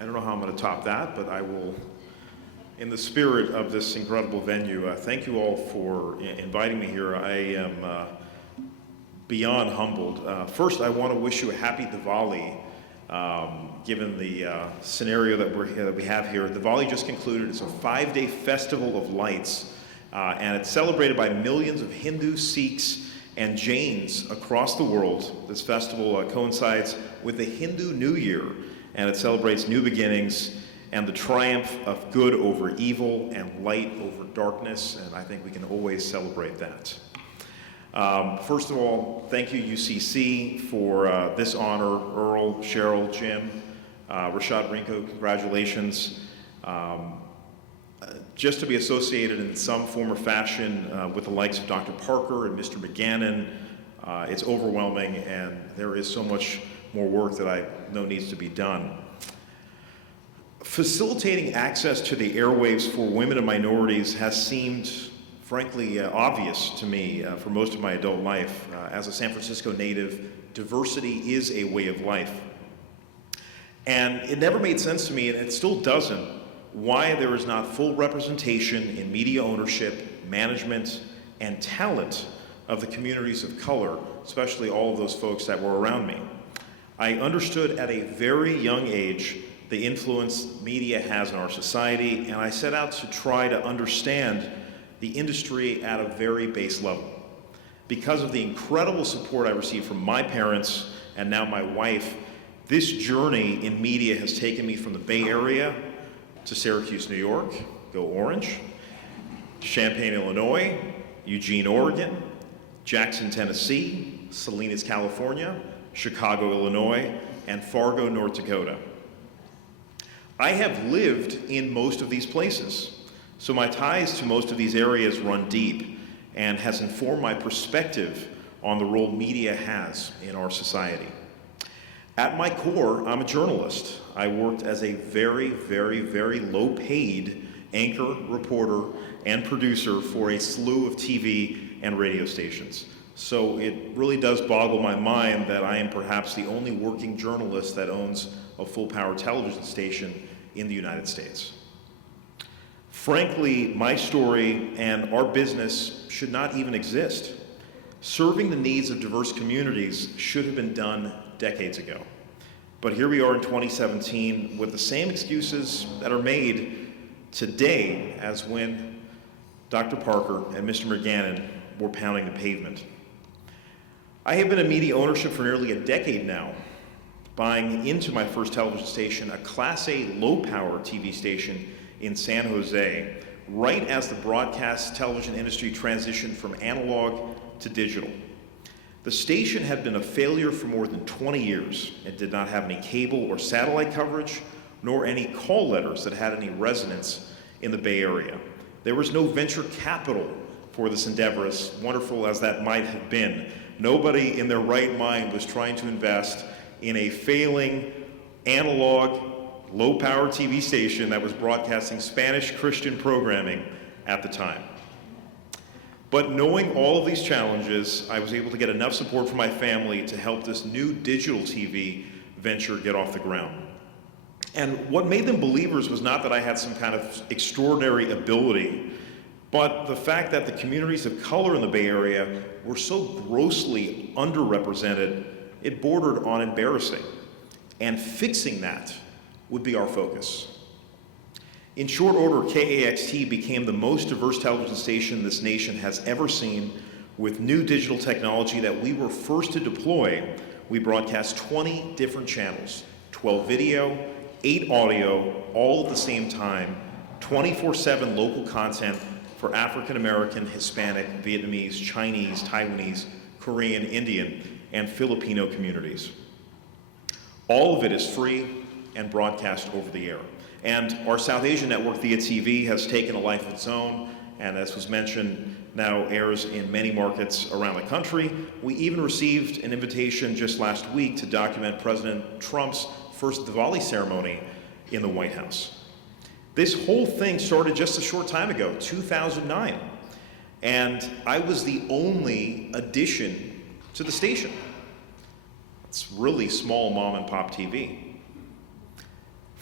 I don't know how I'm going to top that, but I will, in the spirit of this incredible venue, thank you all for inviting me here. I am beyond humbled. First, I want to wish you a happy Diwali, given the scenario that we have here. Diwali just concluded. It's a 5-day festival of lights, and it's celebrated by millions of Hindus, Sikhs, and Jains across the world. This festival coincides with the Hindu New Year, and it celebrates new beginnings and the triumph of good over evil and light over darkness, and I think we can always celebrate that. First of all, thank you, UCC, for this honor. Earl, Cheryl, Jim, Rashad Rinko, congratulations. Just to be associated in some form or fashion with the likes of Dr. Parker and Mr. McGannon, it's overwhelming, and there is so much more work that I know needs to be done. Facilitating access to the airwaves for women and minorities has seemed, frankly, obvious to me for most of my adult life. As a San Francisco native, diversity is a way of life. And it never made sense to me, and it still doesn't, why there is not full representation in media ownership, management, and talent of the communities of color, especially all of those folks that were around me. I understood at a very young age the influence media has in our society, and I set out to try to understand the industry at a very base level. Because of the incredible support I received from my parents and now my wife, this journey in media has taken me from the Bay Area to Syracuse, New York, go Orange, Champaign, Illinois, Eugene, Oregon, Jackson, Tennessee, Salinas, California, Chicago, Illinois, and Fargo, North Dakota. I have lived in most of these places, so my ties to most of these areas run deep and has informed my perspective on the role media has in our society. At my core, I'm a journalist. I worked as a very, very, very low-paid anchor, reporter, and producer for a slew of TV and radio stations. So it really does boggle my mind that I am perhaps the only working journalist that owns a full-power television station in the United States. Frankly, my story and our business should not even exist. Serving the needs of diverse communities should have been done decades ago. But here we are in 2017 with the same excuses that are made today as when Dr. Parker and Mr. McGannon were pounding the pavement. I have been in media ownership for nearly a decade now, buying into my first television station, a Class A low-power TV station in San Jose, right as the broadcast television industry transitioned from analog to digital. The station had been a failure for more than 20 years. It did not have any cable or satellite coverage, nor any call letters that had any resonance in the Bay Area. There was no venture capital for this endeavor, as wonderful as that might have been. Nobody in their right mind was trying to invest in a failing analog low-power TV station that was broadcasting Spanish Christian programming at the time. But knowing all of these challenges, I was able to get enough support from my family to help this new digital TV venture get off the ground. And what made them believers was not that I had some kind of extraordinary ability, but the fact that the communities of color in the Bay Area were so grossly underrepresented, it bordered on embarrassing. And fixing that would be our focus. In short order, KAXT became the most diverse television station this nation has ever seen. With new digital technology that we were first to deploy, we broadcast 20 different channels, 12 video, 8 audio, all at the same time, 24/7 local content for African American, Hispanic, Vietnamese, Chinese, Taiwanese, Korean, Indian, and Filipino communities. All of it is free and broadcast over the air. And our South Asian network, Thea TV, has taken a life of its own, and as was mentioned, now airs in many markets around the country. We even received an invitation just last week to document President Trump's first Diwali ceremony in the White House. This whole thing started just a short time ago, 2009, and I was the only addition to the station. It's really small mom and pop TV.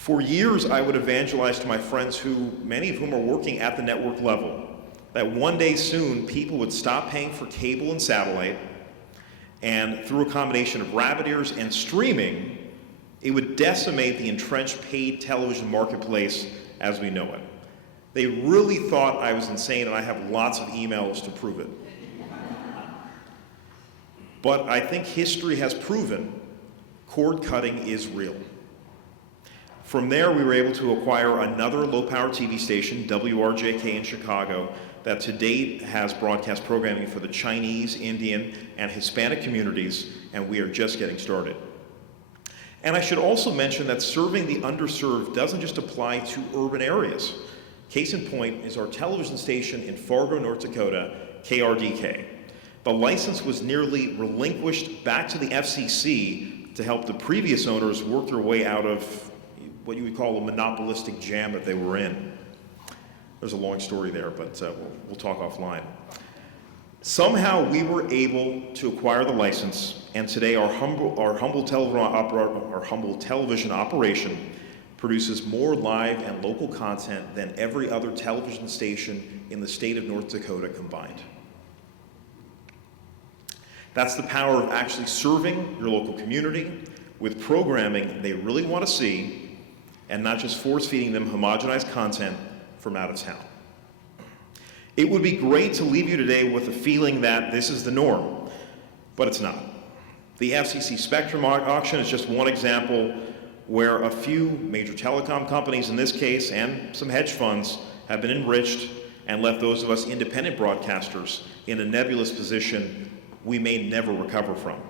For years, I would evangelize to my friends many of whom are working at the network level, that one day soon, people would stop paying for cable and satellite, and through a combination of rabbit ears and streaming, it would decimate the entrenched paid television marketplace as we know it. They really thought I was insane, and I have lots of emails to prove it. But I think history has proven cord cutting is real. From there, we were able to acquire another low-power TV station, WRJK in Chicago, that to date has broadcast programming for the Chinese, Indian, and Hispanic communities, and we are just getting started. And I should also mention that serving the underserved doesn't just apply to urban areas. Case in point is our television station in Fargo, North Dakota, KRDK. The license was nearly relinquished back to the FCC to help the previous owners work their way out of what you would call a monopolistic jam that they were in. There's a long story there, but we'll talk offline. Somehow we were able to acquire the license, and today our humble television operation produces more live and local content than every other television station in the state of North Dakota combined. That's the power of actually serving your local community with programming they really want to see, and not just force-feeding them homogenized content from out of town. It would be great to leave you today with a feeling that this is the norm, but it's not. The FCC Spectrum auction is just one example where a few major telecom companies in this case, and some hedge funds, have been enriched and left those of us independent broadcasters in a nebulous position we may never recover from.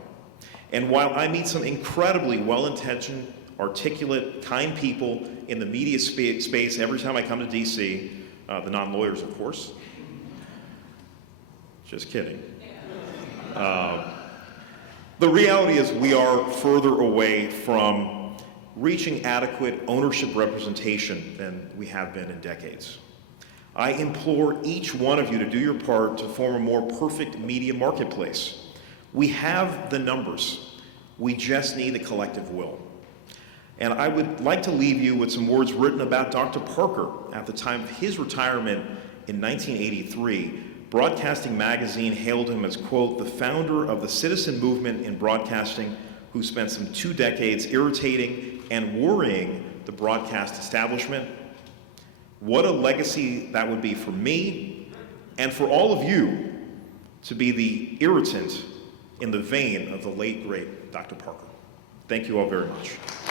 And while I meet some incredibly well-intentioned, articulate, kind people in the media space every time I come to DC, the non-lawyers, of course. Just kidding. The reality is we are further away from reaching adequate ownership representation than we have been in decades. I implore each one of you to do your part to form a more perfect media marketplace. We have the numbers. We just need a collective will. And I would like to leave you with some words written about Dr. Parker at the time of his retirement in 1983. Broadcasting Magazine hailed him as, quote, the founder of the citizen movement in broadcasting who spent some 2 decades irritating and worrying the broadcast establishment. What a legacy that would be for me and for all of you to be the irritant in the vein of the late, great Dr. Parker. Thank you all very much.